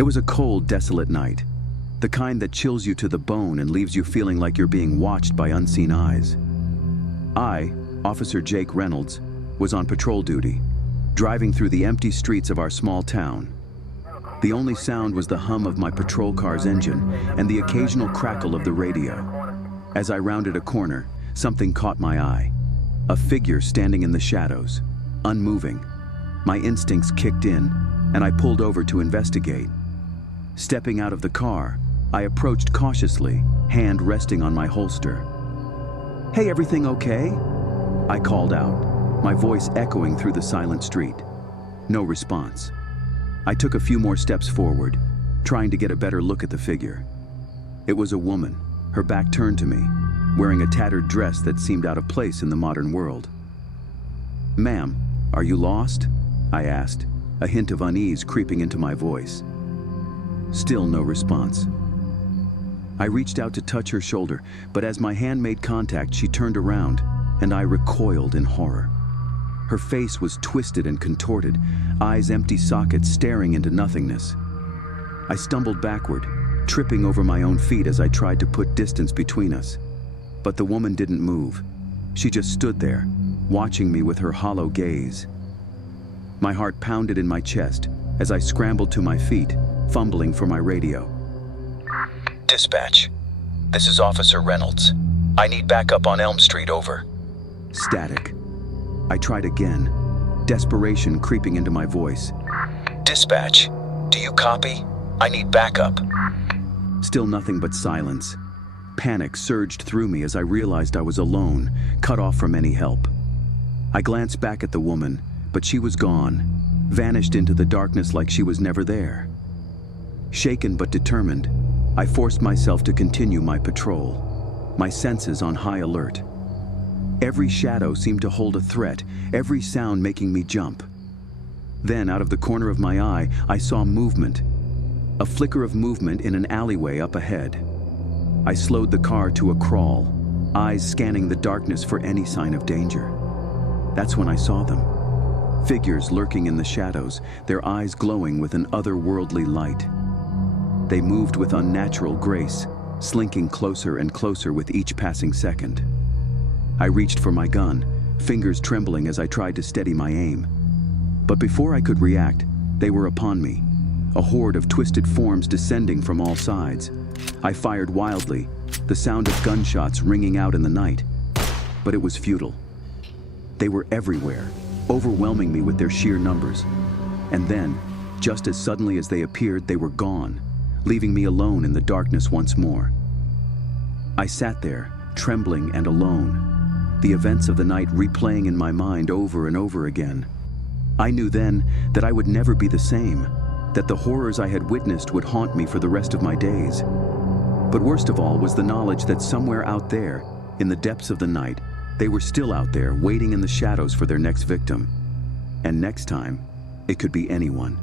It was a cold, desolate night, the kind that chills you to the bone and leaves you feeling like you're being watched by unseen eyes. I, Officer Jake Reynolds, was on patrol duty, driving through the empty streets of our small town. The only sound was the hum of my patrol car's engine and the occasional crackle of the radio. As I rounded a corner, something caught my eye. A figure standing in the shadows, unmoving. My instincts kicked in, and I pulled over to investigate. Stepping out of the car, I approached cautiously, hand resting on my holster. "Hey, everything okay?" I called out, my voice echoing through the silent street. No response. I took a few more steps forward, trying to get a better look at the figure. It was a woman, her back turned to me, wearing a tattered dress that seemed out of place in the modern world. "Ma'am, are you lost?" I asked, a hint of unease creeping into my voice. Still no response. I reached out to touch her shoulder, but as my hand made contact, she turned around, and I recoiled in horror. Her face was twisted and contorted, eyes empty sockets staring into nothingness. I stumbled backward, tripping over my own feet as I tried to put distance between us. But the woman didn't move. She just stood there, watching me with her hollow gaze. My heart pounded in my chest as I scrambled to my feet, fumbling for my radio. "Dispatch. This is Officer Reynolds. I need backup on Elm Street, over." Static. I tried again, desperation creeping into my voice. "Dispatch. Do you copy? I need backup." Still nothing but silence. Panic surged through me as I realized I was alone, cut off from any help. I glanced back at the woman, but she was gone, vanished into the darkness like she was never there. Shaken but determined, I forced myself to continue my patrol, my senses on high alert. Every shadow seemed to hold a threat, every sound making me jump. Then, out of the corner of my eye, I saw movement. A flicker of movement in an alleyway up ahead. I slowed the car to a crawl, eyes scanning the darkness for any sign of danger. That's when I saw them. Figures lurking in the shadows, their eyes glowing with an otherworldly light. They moved with unnatural grace, slinking closer and closer with each passing second. I reached for my gun, fingers trembling as I tried to steady my aim. But before I could react, they were upon me, a horde of twisted forms descending from all sides. I fired wildly, the sound of gunshots ringing out in the night. But it was futile. They were everywhere, overwhelming me with their sheer numbers. And then, just as suddenly as they appeared, they were gone, leaving me alone in the darkness once more. I sat there, trembling and alone, the events of the night replaying in my mind over and over again. I knew then that I would never be the same, that the horrors I had witnessed would haunt me for the rest of my days. But worst of all was the knowledge that somewhere out there, in the depths of the night, they were still out there waiting in the shadows for their next victim. And next time, it could be anyone.